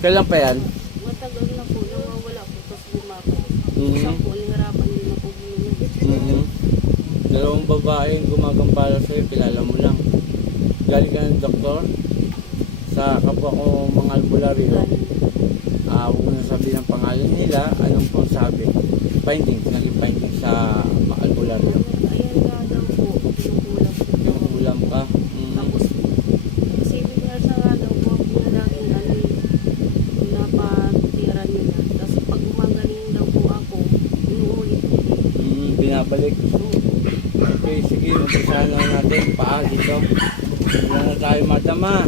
Kailan pa yan? Matagal na po, nawawala po, tapos bumabalik. Mhm. Isa po, nahirapan din na po bumili. Mhm. Dalawang babaeng gumagambala sa'yo, kilala mo lang. Galing ka ng doktor sa kapwa ko mga albularyo. Huwag mo na sabihin ang pangalan nila, anong pong sabi? Findings, naging findings sa mga albularyo. Ayan nga daw po, pinukulang po. Yung ulam ka. Mhm. Tapos, isipin nga sa nga daw po, pinalaging napatira nila. Tapos pag gumagaling daw po ako, inuulit-ulit. Binabalik. Okay, sige, umpisahan na natin. Paa dito. Wala na tayo madama.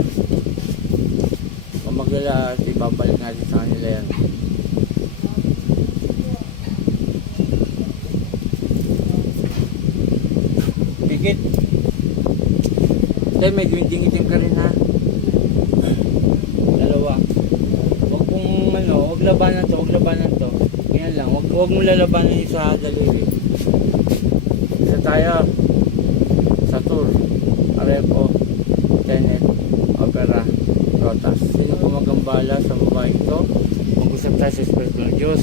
Kung maglala, ibabalik natin sa kanila yan. Pikit. Tay, medyo itim ka rin ha. Dalawa. Huwag kong huwag labanan to. Ganyan lang, huwag mo lalabanan yung sa daliri. Isa tayo sa tour. Arepo, Tenet, Opera, Rotas. Sino gumagambala sa babae ito? Mag-usap tayo sa Espiritu ng Diyos.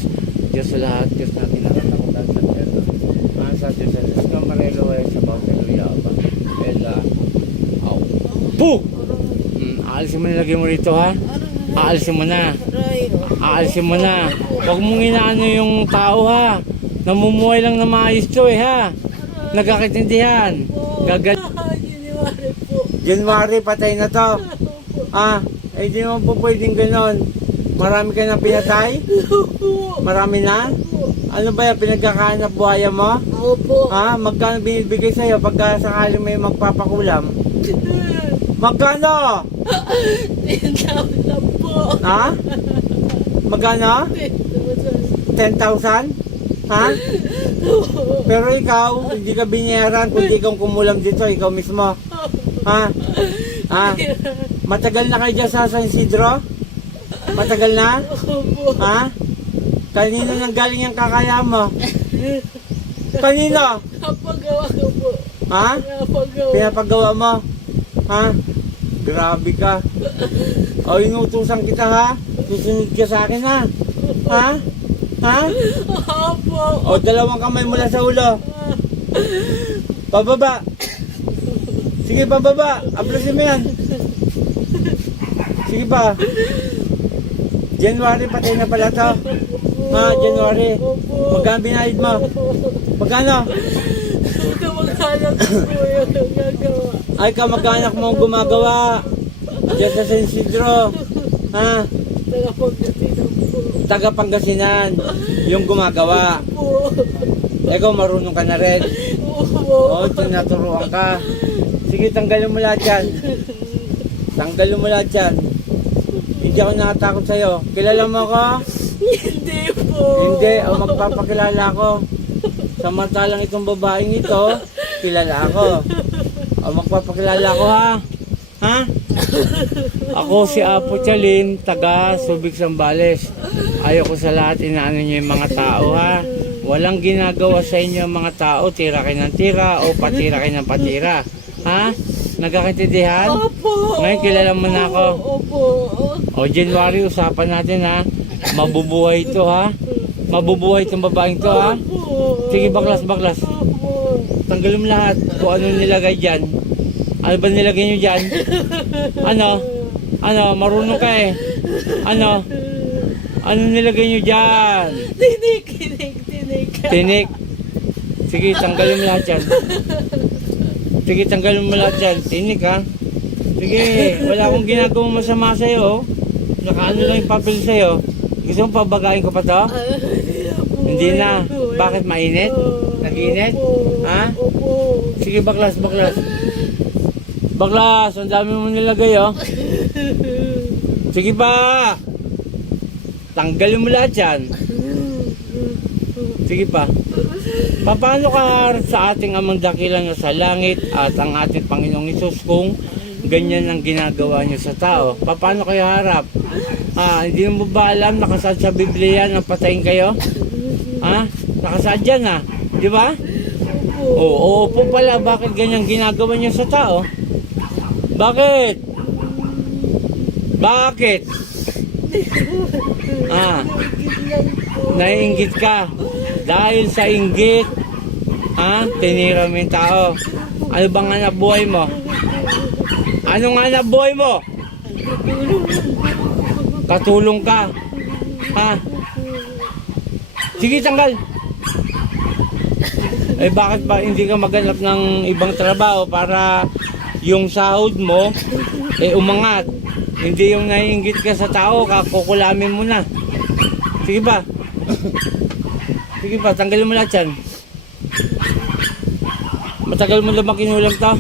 Diyos sa lahat, Diyos natin nakatakutan sa Diyos. Sa Diyos sa Diyos. Kamarelo ay sa Bauteluya ba? Ela. Au. Puh! Aalisin mo nilagay mo rito ha? Aalisin mo na. Aalisin mo na. Huwag mong inaano yung tao ha. Namumuhay lang na maayos to ha. Nagkakaintindihan. January patay na to. Di naman po pwedeng ganon. Marami ka na pinatay? Marami na? Ano ba yan? Pinagkakahanap buhaya mo? Opo. Magkano binibigay sa'yo pagka sakaling may magpapakulam? Magkano? 10,000 po. Magkano? 10,000? Pero ikaw, hindi ka binayaran kundi ikaw kumulam dito, ikaw mismo. Matagal na kayo dyan sa San Isidro? Matagal na? Opo. Kanino nang galing yung kakaya mo? Kanino? Napagawa ko po. Napagawa. Pinapagawa mo? Grabe ka. Inutusan kita ha? Susunod ka sa akin ha? Opo. Dalawang kamay mula sa ulo. Pababa. Sige, pababa. Aplasin mo yan. Sige pa. January, patay na pala to. January. Magkano binayad mo? Magkano? Kamag-anak ko po yung gagawa. Ay, kamag-anak mo ang gumagawa. Diyan sa San Isidro. Tagapagkasinan po. Taga-Pangasinan. Yung gumagawa. Po. Ikaw, marunong ka na rin. Opo. Tinaturuan ka. Sige, tanggalin mo lahat yan. Tanggalin mo lahat yan. Hindi ako nakatakot sa'yo. Kilala mo ako? Hindi po. Hindi, magpapakilala ako. Samantalang itong babaeng ito, kilala ako. Magpapakilala ako ha? Ako si Apo Chalin, taga Subic Zambales. Ayoko sa lahat inaano niyo yung mga tao ha. Walang ginagawa sa inyo ang mga tao, tira kayo ng tira o patira kayo ng patira. Nagkakaintindihan? Opo. Ngayon kilala mo na ako. Opo. January, usapan natin ha. Mabubuhay ito ha. Mabubuhay itong babaeng to ha. Sige, baklas. Opo. Tanggalin mo lahat kung ano nilagay dyan. Ano ba nilagay nyo dyan? Ano? Marunong ka eh. Ano nilagay nyo dyan? Tinik. Sige, tanggalin mo lahat dyan. Tinik ha. Sige, wala akong ginagawang masama sa'yo. Nakaano lang yung papel sa'yo. Gusto mo pabagain ko pa to? Hindi na. Bakit mainit? Nag-init? Sige, baklas. Baklas, ang dami mo nilagay Sige pa. Tanggalin mo lahat yan. Sige pa. Paano ka harap sa ating amang dakilang na sa langit at ang ating Panginoong Hesus kung ganyan ang ginagawa niyo sa tao? Paano kayo harap? Hindi mo ba alam nakasaad sa Biblia na patayin kayo? Nakasaad dyan di ba? Oo po pala, bakit ganyan ginagawa niyo sa tao? Bakit? Ah, Nainggit lang po. naiinggit ka. Dahil sa inggit, tinira mo yung tao. Ano bang hanap buhay mo? Anong hanap buhay mo? Katulong ka. Ha? Sige, tanggal. Eh bakit ba hindi ka maghanap ng ibang trabaho para yung sahod mo umangat? Hindi yung naiinggit ka sa tao, kukulamin mo na. Sige ba? Sige ba, tanggalin mo lahat yan. Matagal mo naman kinulam to?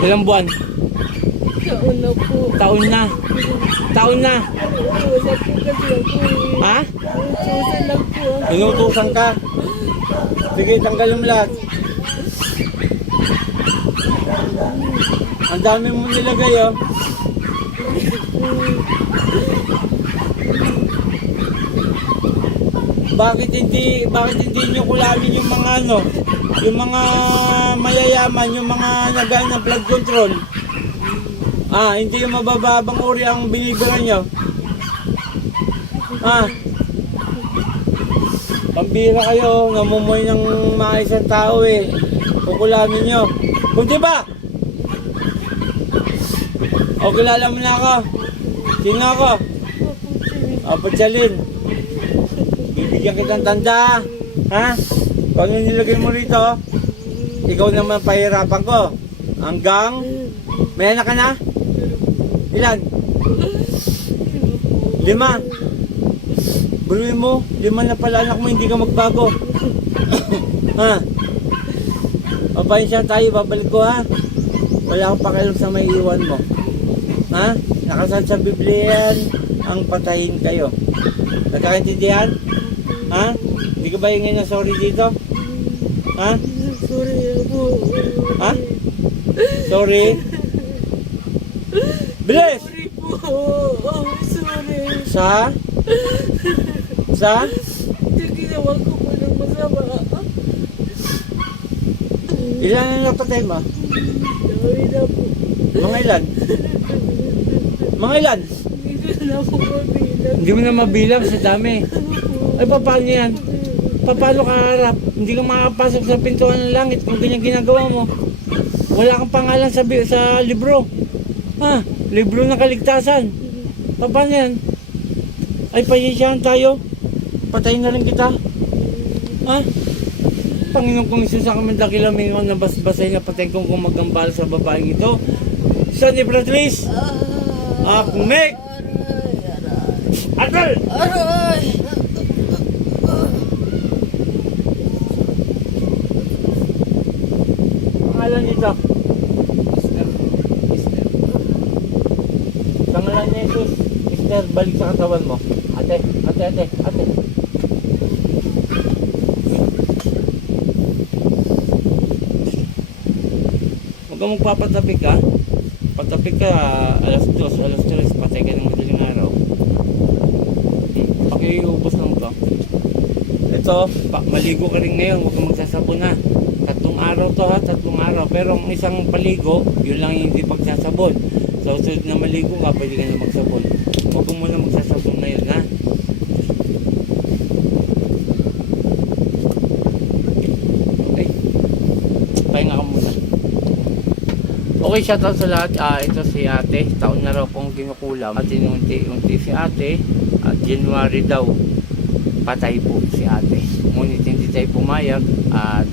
Ilang buwan? Taon na po. Taon na. Taon na. Utusan po kasi ako. Ha? Utusan lang po ako. Inutusan ka. Sige, tanggalin mo lahat. Ang dami mo nilagay, oh. Bakit hindi niyo kulamin yung mga yung mga mayayaman, yung mga nagana ng blood control? Hindi yung mabababang uri ang binibira nyo. Pambira kayo, namumuhay ng mga isang tao eh. Kukulamin nyo. Kunti ba? O, kilala mo na ako. Sino ako? Patsalin. Bibigyan kitang tanda. Ha? Pag nilagay mo rito, ikaw naman pahirapan ko. Hanggang, may anak ka na? Ilan? 5. Buruin mo, 5 na pala anak mo, hindi ka magbago. Ha? Papayensya tayo, babalik ko ha. Wala akong pakialam sa may iwan mo. Ha? Nakasan sa Biblia yan, ang patayin kayo. Nagkakaintindihan? Ha? Hindi ka ba hingin na sorry dito? Ha? Sorry na po. Ha? Sorry? Bilis! Sorry po. Oh, sorry. Sa? Sa? Yung ginawa ko po ng masama. Ilan ang napatay mo? Sorry na po. Mga ilan? Mga ilan? Hindi na po mabilang. Hindi mo na mabilang sa dami. Ay, paano yan? Paano ka harap? Hindi ka makapasok sa pintuan ng langit kung ganyan ginagawa mo. Wala kang pangalan sa libro. Ha? Libro ng kaligtasan. Paano yan? Ay, pasensyahan tayo. Patayin na rin kita. Ha? Panginoon kong Isus, sa kami dakilaming ako na basbasay na patay kong kumagambal sa babaeng ito. Sa ni Bratris, Mek! Atal! Aray! Pangalan nito. Pangalan ni Jesus. Mister, balik sa katawan mo. Ate. Huwag kang magpapatapik ha. Patapik ka, alas 2, alas 3, patay ka ng madaling araw. Pakiubos lang to. Ito, maligo ka rin ngayon, huwag kang magsasabon ha. 3 araw to ha, 3 araw. Pero ang isang paligo, yun lang yung hindi pagsasabon. So, sunod na maligo ka, pwede ka na magsabon. Huwag kang muna magsasabon ngayon ha. Okay. Pahinga ka muna. Okay, shoutout sa lahat. Ito si ate. Taon na raw pong kinukulam. At inunti-unti si ate. At January daw, patay po si ate. Ngunit hindi tayo pumayag. At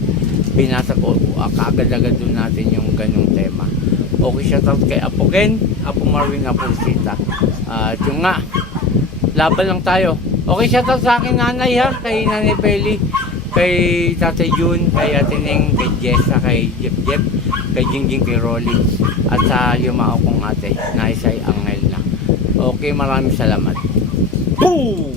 binasa ko kaagad-agad doon natin yung ganyung tema. Okay, shoutout kay Apo Ken, Apo Marvin, Apo Sita. At yung nga, laban lang tayo. Okay, shoutout sa akin nanay ha. Kay Nanay Peli, kay Tatay Jun, kay Ate Neng, kay Jessa, kay Jeff, kay Jingjing, kay Rolly, at sa yumao kong ate na isa ay Angel na. Okay, maraming salamat. Boom!